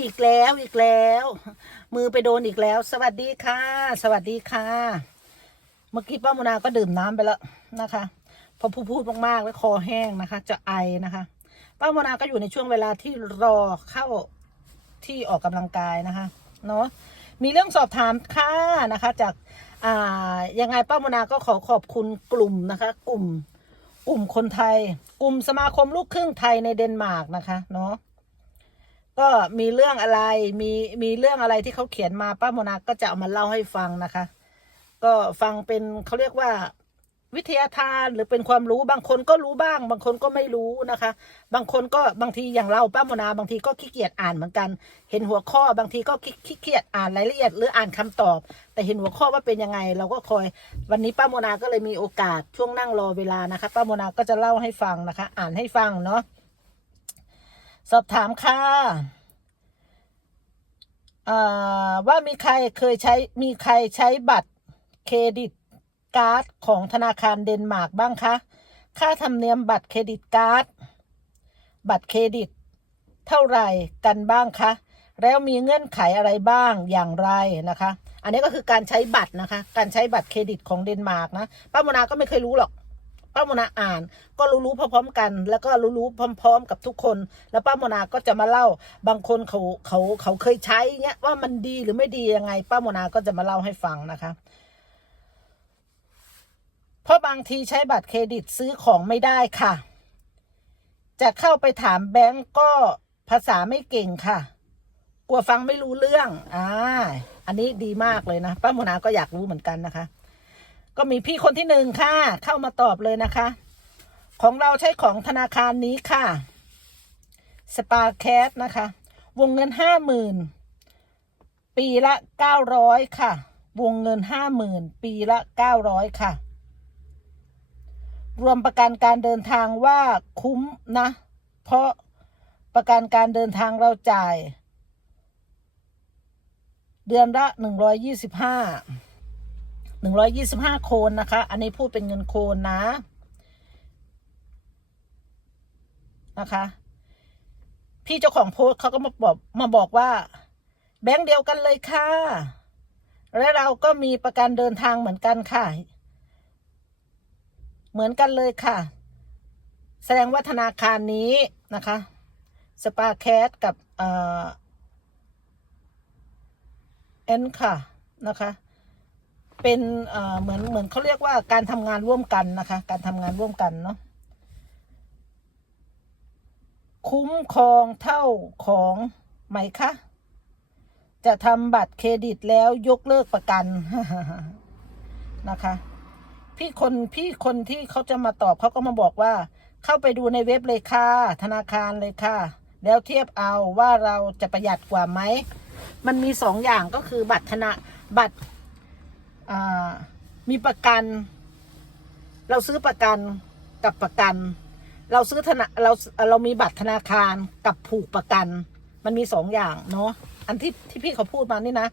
อีกแล้วอีกแล้ว มือไปโดนอีกแล้ว สวัสดีค่ะ สวัสดีค่ะ เมื่อกี้ป้าโมนาก็ดื่มน้ำไปแล้วนะคะ พอพูดพูดมากๆแล้วคอแห้งนะคะ จะไอนะคะ ป้าโมนาก็อยู่ในช่วงเวลาที่รอเข้าที่ออกกำลังกายนะคะเนาะมีเรื่องสอบถามค่ะนะคะ จากอ่ายังไงป้าโมนาก็ขอขอบคุณกลุ่มนะคะ กลุ่มกลุ่มคนไทย กลุ่มสมาคมลูกครึ่งไทยในเดนมาร์กนะคะ เนาะ ก็มีเรื่องอะไรมีมีเรื่องอะไรที่เขาเขียนมาป้าโมนาก็จะเอามาเล่าให้ฟังนะคะ ก็ฟังเป็นเขาเรียกว่าวิทยาทานหรือเป็นความรู้บางคนก็รู้บ้าง บางคนก็ไม่รู้นะคะ บางคนก็บางทีอย่างเราป้าโมนาบางทีก็ขี้เกียจอ่านเหมือนกัน เห็นหัวข้อบางทีก็ขี้เกียจอ่านรายละเอียดหรืออ่านคำตอบ แต่เห็นหัวข้อว่าเป็นยังไง เราก็คอย วันนี้ป้าโมนาก็เลยมีโอกาสช่วงนั่งรอเวลานะคะป้าโมนาก็จะเล่าให้ฟังนะคะ อ่านให้ฟังเนาะสอบถามค่ะ ว่ามีใครเคยใช้มีใครใช้บัตรเครดิตการ์ดของธนาคารเดนมาร์กบ้างคะค่าธรรมเนียมบัตรเครดิตการ์ดบัตรเครดิต เท่าไหร่กันบ้างคะแล้วมีเงื่อนไขอะไรบ้างอย่างไรนะคะ อันนี้ก็คือการใช้บัตรนะคะ การใช้บัตรเครดิตของเดนมาร์กนะป้าโมนาก็ไม่เคยรู้หรอก ป้าโมนาอ่าน ก็รู้ๆพร้อมๆกัน แล้วก็รู้ๆพร้อม ๆ กับทุกคน แล้วป้าโมนาก็จะมาเล่า บางคนเขาเขาเขาเคยใช้เงี้ยว่ามันดีหรือไม่ดียังไง ป้าโมนาก็จะมาเล่าให้ฟังนะคะเพราะบางทีใช้บัตรเครดิตซื้อของไม่ได้ค่ะ จะเข้าไปถามแบงก์ก็ภาษาไม่เก่งค่ะ กลัวฟังไม่รู้เรื่อง อ่า อันนี้ดีมากเลยนะ ป้าโมนาก็อยากรู้เหมือนกันนะคะ ก็มีพี่คนที่หนึ่งค่ะ เข้ามาตอบเลยนะคะ ของเราใช้ของธนาคารนี้ค่ะ สปาแคสนะคะ วงเงินห้าหมื่นปีละเก้าร้อยค่ะ วงเงินห้าหมื่นปีละเก้าร้อยค่ะ รวมประกันการเดินทางว่าคุ้มนะ เพราะประกันการเดินทางเราจ่าย เดือนละหนึ่งร้อยยี่สิบห้า หนึ่งร้อยยี่สิบห้าโคนนะคะ อันนี้พูดเป็นเงินโคนนะ นะคะ พี่เจ้าของโพสเขาก็มาบอกมาบอกว่า แบงค์เดียวกันเลยค่ะ และเราก็มีประกันเดินทางเหมือนกันค่ะ เหมือนกันเลยค่ะ แสดงว่าธนาคารนี้นะคะ สปาแคสกับเอ็นค่ะ นะคะ เป็นเหมือนเหมือนเขาเรียกว่าการทำงานร่วมกันนะคะ การทำงานร่วมกันเนาะคุ้มครองเท่าของไหมคะ จะทำบัตรเครดิตแล้วยกเลิกประกันนะคะ พี่คนพี่คนที่เขาจะมาตอบเขาก็มาบอกว่า เข้าไปดูในเว็บเลยค่ะ ธนาคารเลยค่ะ แล้วเทียบเอาว่าเราจะประหยัดกว่าไหม มันมีสองอย่างก็คือบัตรธนาบัตร มีประกัน เราซื้อประกันกับประกัน เราซื้อธนาเราเรามีบัตรธนาคารกับผูกประกัน มันมีสองอย่างเนาะอันที่ที่พี่เขาพูดมานี่นะ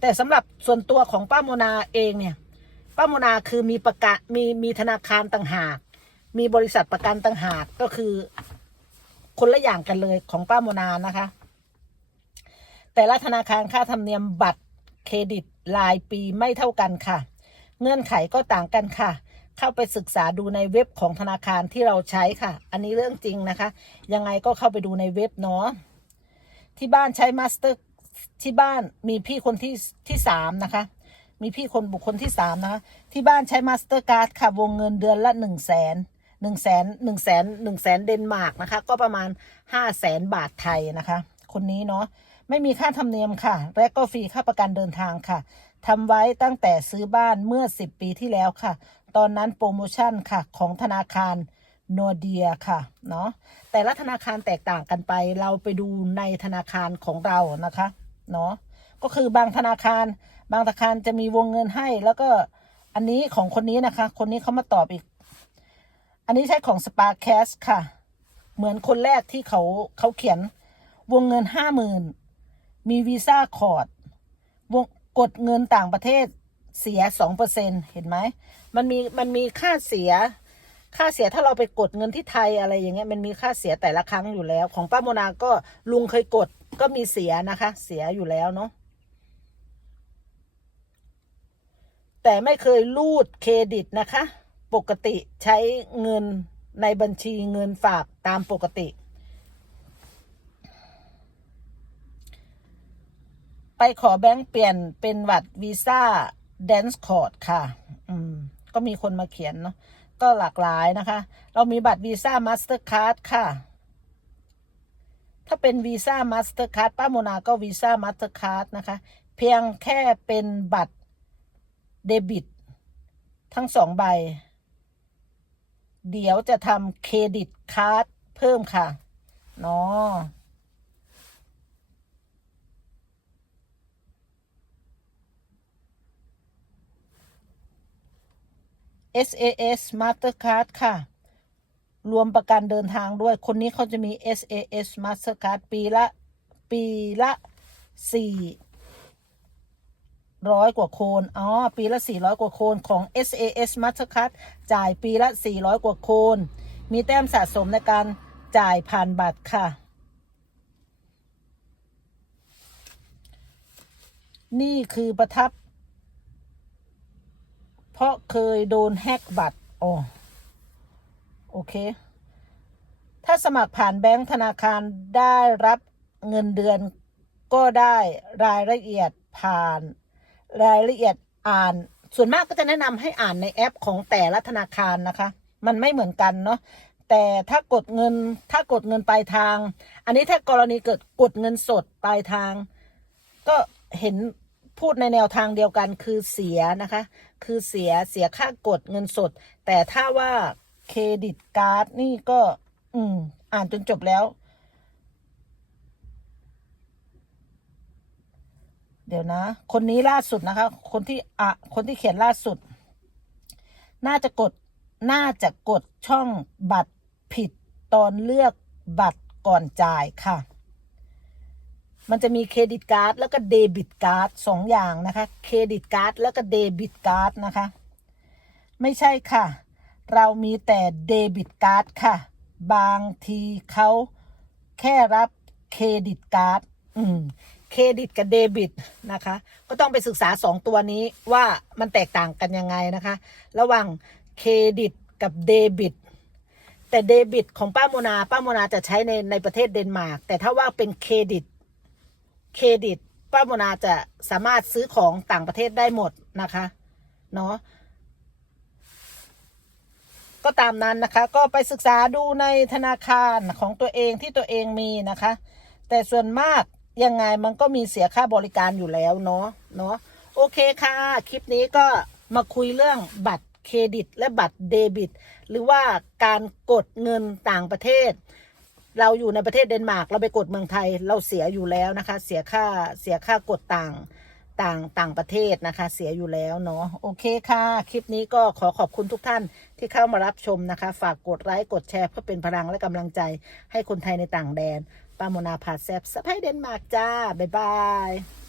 แต่สำหรับส่วนตัวของป้าโมนาเองเนี่ย ป้าโมนาคือมีประกันมีมีธนาคารต่างหาก มีบริษัทประกันต่างหากก็คือ คนละอย่างกันเลยของป้าโมนานะคะ แต่ละธนาคารค่าธรรมเนียมบัตร เครดิตรายปีไม่เท่ากันค่ะ เงื่อนไขก็ต่างกันค่ะ เข้าไปศึกษาดูในเว็บของธนาคารที่เราใช้ค่ะ อันนี้เรื่องจริงนะคะ ยังไงก็เข้าไปดูในเว็บเนาะที่บ้านใช้มาสเตอร์ที่บ้านมีพี่คนที่ที่สามนะคะ มีพี่คนบุคคลที่สามนะคะที่บ้านใช้มาสเตอร์การ์ดค่ะวงเงินเดือนละหนึ่งแสนหนึ่งแสนหนึ่งแสนหนึ่งแสนเดนมาร์กนะคะ ก็ประมาณห้าแสนบาทไทยนะคะ คนนี้เนาะ ไม่มีค่าธรรมเนียมค่ะ และก็ฟรีค่าประกันเดินทางค่ะทำไว้ตั้งแต่ซื้อบ้านเมื่อ 10 ปีที่แล้วค่ะ ตอนนั้นโปรโมชั่นค่ะของธนาคารโนเดียค่ะเนาะแต่ละธนาคารแตกต่างกันไป เราไปดูในธนาคารของเรานะคะเนาะก็คือบางธนาคาร บางธนาคารจะมีวงเงินให้ แล้วก็อันนี้ของคนนี้นะคะ คนนี้เขามาตอบอีก อันนี้ใช้ของ Spa Cash ค่ะ เหมือนคนแรกที่เขาเขาเขียนวงเงินห้าหมื่น มีวีซ่าคอร์ดวงกดเงินต่างประเทศเสียสองเปอร์เซ็นเห็นไหม มันมีมันมีค่าเสีย ค่าเสียถ้าเราไปกดเงินที่ไทยอะไรอย่างเงี้ยมันมีค่าเสียแต่ละครั้งอยู่แล้ว ของป้าโมนาก็ลุงเคยกดก็มีเสียนะคะ เสียอยู่แล้วเนาะแต่ไม่เคยรูดเครดิตนะคะ ปกติใช้เงินในบัญชีเงินฝากตามปกติ ไปขอแบงค์เปลี่ยนเป็นบัตรวีซ่าแดนซ์คอร์ดค่ะ อืม ก็มีคนมาเขียนเนาะ ก็หลากหลายนะคะ เรามีบัตรวีซ่ามาสเตอร์ค d ค่ะ ถ้าเป็นวีซ่ามาสเตอร์ค d ป้าโมนาก็วีซ่ามาสเตอร์ค d นะคะ เพียงแค่เป็นบัตรเดบิต ทั้งสองใบ เดี๋ยวจะทำเครดิตการ์ดเพิ่มค่ะเนาะ SAS Mastercard ค่ะ รวมประกันเดินทางด้วย คนนี้เขาจะมี SAS Mastercard ปีละ ปีละสี่ร้อยกว่าโคน อ๋อ ปีละสี่ร้อยกว่าโคนของ SAS Mastercard จ่ายปีละสี่ร้อยกว่าโคน มีแต้มสะสมในการจ่ายผ่านบัตรค่ะ นี่คือประทับ เพราะเคยโดนแฮกบัตรอ๋อโอเค ถ้าสมัครผ่านแบงก์ธนาคารได้รับเงินเดือนก็ได้รายละเอียดผ่าน รายละเอียดอ่าน ส่วนมากก็จะแนะนำให้อ่านในแอปของแต่ละธนาคารนะคะ มันไม่เหมือนกันเนาะแต่ถ้ากดเงินถ้ากดเงินปลายทาง อันนี้ถ้ากรณีเกิดกดเงินสดปลายทาง ก็เห็น พูดในแนวทางเดียวกันคือเสียนะคะ คือเสียเสียค่ากดเงินสด แต่ถ้าว่าเครดิตการ์ดนี่ก็ อืม อ่านจนจบแล้ว เดี๋ยวนะ คนนี้ล่าสุดนะคะ คนที่อะคนที่เขียนล่าสุด น่าจะกดน่าจะกดช่องบัตรผิดตอนเลือกบัตรก่อนจ่ายค่ะ มันจะมีเครดิตการ์ดแล้วก็เดบิตการ์ดสองอย่างนะคะเครดิตการ์ดแล้วก็เดบิตการ์ดนะคะ ไม่ใช่ค่ะ เรามีแต่เดบิตการ์ดค่ะ บางทีเขาแค่รับเครดิตการ์ดอืมเครดิตกับเดบิตนะคะ ก็ต้องไปศึกษาสองตัวนี้ว่ามันแตกต่างกันยังไงนะคะ ระหว่างเครดิตกับเดบิตแต่เดบิตของป้าโมนาป้าโมนาจะใช้ในในประเทศเดนมาร์กแต่ถ้าว่าเป็นเครดิต เครดิตป้าโมนาจะสามารถซื้อของต่างประเทศได้หมดนะคะ เนาะก็ตามนั้นนะคะ ก็ไปศึกษาดูในธนาคารของตัวเองที่ตัวเองมีนะคะ แต่ส่วนมากยังไงมันก็มีเสียค่าบริการอยู่แล้วเนาะเนาะโอเคค่ะ คลิปนี้ก็มาคุยเรื่องบัตรเครดิต และบัตรเดบิต หรือว่าการกดเงินต่างประเทศ เราอยู่ในประเทศเดนมาร์กเราไปกดเมืองไทยเราเสียอยู่แล้วนะคะ เสียค่าเสียค่ากดต่างต่างต่างประเทศนะคะ เสียอยู่แล้วเนาะโอเคค่ะ คลิปนี้ก็ขอขอบคุณทุกท่านที่เข้ามารับชมนะคะ ฝากกดไลค์กดแชร์เพื่อเป็นพลังและกำลังใจให้คนไทยในต่างแดนปามนาผาแซบสะพายเดนมาร์กจ้า บ๊ายบาย